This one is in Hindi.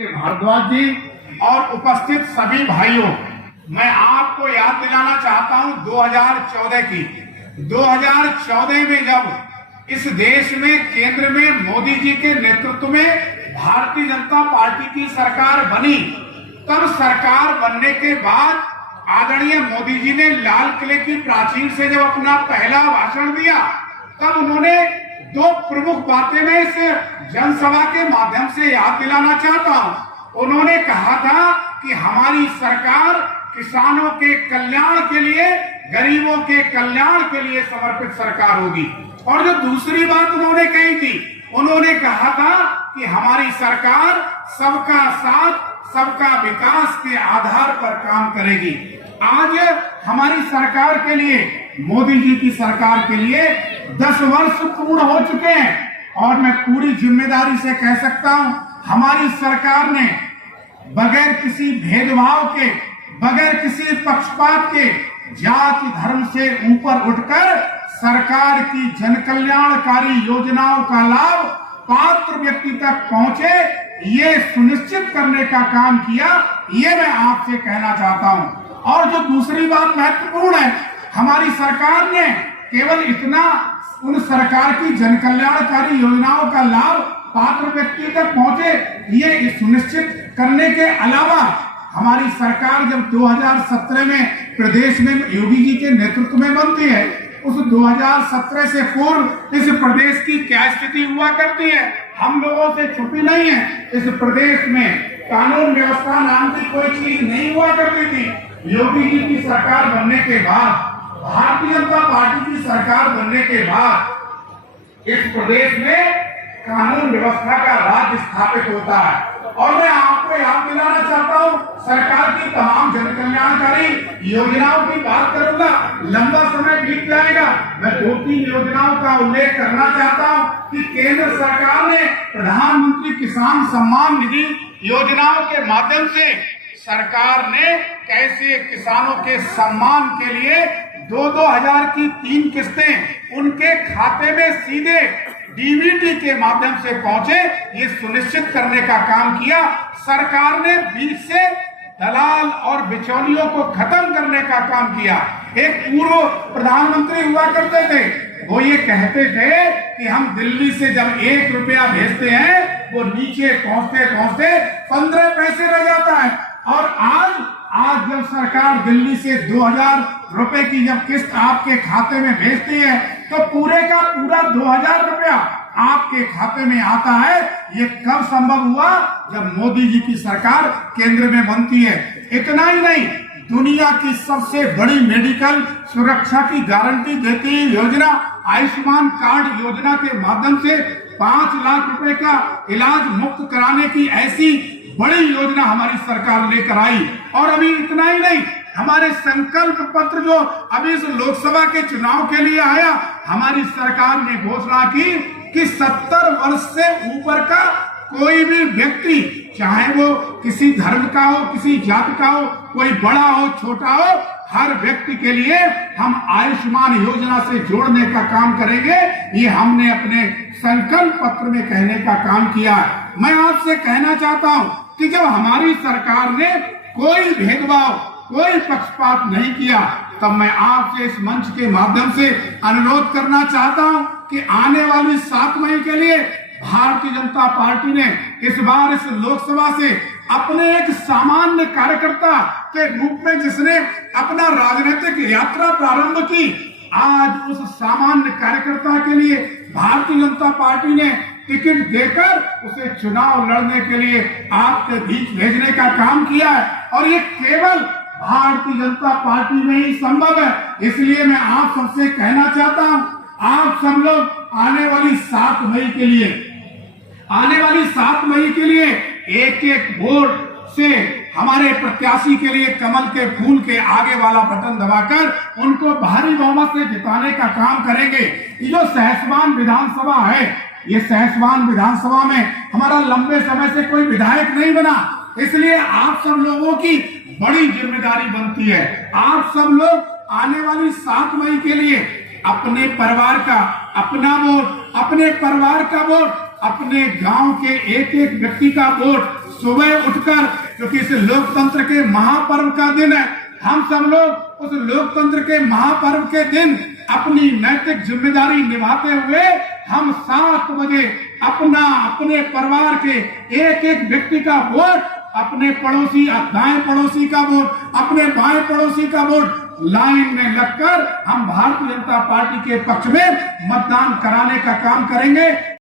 भारद्वाज जी और उपस्थित सभी भाइयों, मैं आपको याद दिलाना चाहता हूं 2014 की। 2014 में जब इस देश में केंद्र में मोदी जी के नेतृत्व में भारतीय जनता पार्टी की सरकार बनी, तब सरकार बनने के बाद आदरणीय मोदी जी ने लाल किले की प्राचीर से जब अपना पहला भाषण दिया, तब उन्होंने दो प्रमुख बातें मैं इस जनसभा के माध्यम से याद दिलाना चाहता हूं। उन्होंने कहा था कि हमारी सरकार किसानों के कल्याण के लिए, गरीबों के कल्याण के लिए समर्पित सरकार होगी। और जो दूसरी बात उन्होंने कही थी, उन्होंने कहा था कि हमारी सरकार सबका साथ सबका विकास के आधार पर काम करेगी। आज हमारी सरकार के लिए, मोदी जी की सरकार के लिए 10 वर्ष पूर्ण हो चुके हैं और मैं पूरी जिम्मेदारी से कह सकता हूं, हमारी सरकार ने बगैर किसी भेदभाव के, बगैर किसी पक्षपात के, जाति धर्म से ऊपर उठकर सरकार की जन कल्याणकारी योजनाओं का लाभ पात्र व्यक्ति तक पहुंचे, ये सुनिश्चित करने का काम किया। ये मैं आपसे कहना चाहता हूं। और जो दूसरी बात महत्वपूर्ण है, हमारी सरकार ने केवल इतना उन सरकार की जन कल्याणकारी योजनाओं का लाभ पात्र व्यक्ति तक पहुंचे, ये सुनिश्चित करने के अलावा हमारी सरकार जब 2017 में प्रदेश में योगी जी के नेतृत्व में बनती है, उस 2017 से पूर्व इस प्रदेश की क्या स्थिति हुआ करती है, हम लोगों से छुपी नहीं है। इस प्रदेश में कानून व्यवस्था नाम की कोई चीज नहीं हुआ करती थी। योगी जी की सरकार बनने के बाद, भारतीय जनता पार्टी की सरकार बनने के बाद इस प्रदेश में कानून व्यवस्था का राज्य स्थापित होता है। और मैं आपको याद दिलाना चाहता हूं, सरकार की तमाम जन कल्याणकारी योजनाओं की बात करूंगा, लंबा समय बीत जाएगा। मैं 2-3 योजनाओं का उल्लेख करना चाहता हूं कि केंद्र सरकार ने प्रधानमंत्री किसान सम्मान निधि योजनाओं के माध्यम से सरकार ने कैसे किसानों के सम्मान के लिए 2-2 हजार की 3 किस्तें उनके खाते में सीधे डीबीटी के माध्यम से पहुंचे, ये सुनिश्चित करने का काम किया। सरकार ने बीच से दलाल और बिचौलियों को खत्म करने का काम किया। एक पूर्व प्रधानमंत्री हुआ करते थे, वो ये कहते थे कि हम दिल्ली से जब 1 रुपया भेजते हैं, वो नीचे पहुंचते पहुंचते 15 पैसे रह जाता है। और आज जब सरकार दिल्ली से 2000 रुपए की जब किस्त आपके खाते में भेजती है, तो पूरे का पूरा 2000 रुपया आपके खाते में आता है। ये कब संभव हुआ? जब मोदी जी की सरकार केंद्र में बनती है। इतना ही नहीं, दुनिया की सबसे बड़ी मेडिकल सुरक्षा की गारंटी देती है योजना, आयुष्मान कार्ड योजना के माध्यम से 5 लाख रुपए का इलाज मुफ्त कराने की ऐसी बड़ी योजना हमारी सरकार लेकर आई। और अभी इतना ही नहीं, हमारे संकल्प पत्र जो अभी इस लोकसभा के चुनाव के लिए आया, हमारी सरकार ने घोषणा की कि 70 वर्ष से ऊपर का कोई भी व्यक्ति, चाहे वो किसी धर्म का हो, किसी जाति का हो, कोई बड़ा हो छोटा हो, हर व्यक्ति के लिए हम आयुष्मान योजना से जोड़ने का काम करेंगे। ये हमने अपने संकल्प पत्र में कहने का काम किया। मैं आपसे कहना चाहता हूं कि जब हमारी सरकार ने कोई भेदभाव, कोई पक्षपात नहीं किया, तब मैं आपसे इस मंच के माध्यम से अनुरोध करना चाहता हूं कि आने वाली 7 मई के लिए भारतीय जनता पार्टी ने इस बार इस लोकसभा से अपने एक सामान्य कार्यकर्ता के रूप में जिसने अपना राजनीतिक यात्रा प्रारंभ की, आज उस सामान्य कार्यकर्ता के लिए भारतीय जनता पार्टी ने टिकट देकर उसे चुनाव लड़ने के लिए आपके बीच भेजने का काम किया है। और ये केवल भारतीय जनता पार्टी में ही संभव है। इसलिए मैं आप सबसे कहना चाहता हूं, आप सब लोग आने वाली 7 मई के लिए एक-एक वोट से हमारे प्रत्याशी के लिए कमल के फूल के आगे वाला बटन दबाकर उनको भारी बहुमत से जिताने का काम करेंगे। ये जो सहसवान विधानसभा है, ये सहसवान विधानसभा में हमारा लंबे समय से कोई विधायक नहीं बना, इसलिए आप सब लोगों की बड़ी जिम्मेदारी बनती है। आप सब लोग आने वाली 7 मई के लिए अपने परिवार का अपना वोट, अपने परिवार का वोट, अपने गांव के एक-एक व्यक्ति का वोट सुबह उठकर, क्योंकि इस लोकतंत्र के महापर्व का दिन है, हम सब लोग उस लोकतंत्र के महापर्व के दिन अपनी नैतिक जिम्मेदारी निभाते हुए हम 7 बजे अपने परिवार के एक एक व्यक्ति का वोट, अपने पड़ोसी, दाएं पड़ोसी का वोट, अपने बाएं पड़ोसी का वोट लाइन में लगकर हम भारतीय जनता पार्टी के पक्ष में मतदान कराने का काम करेंगे।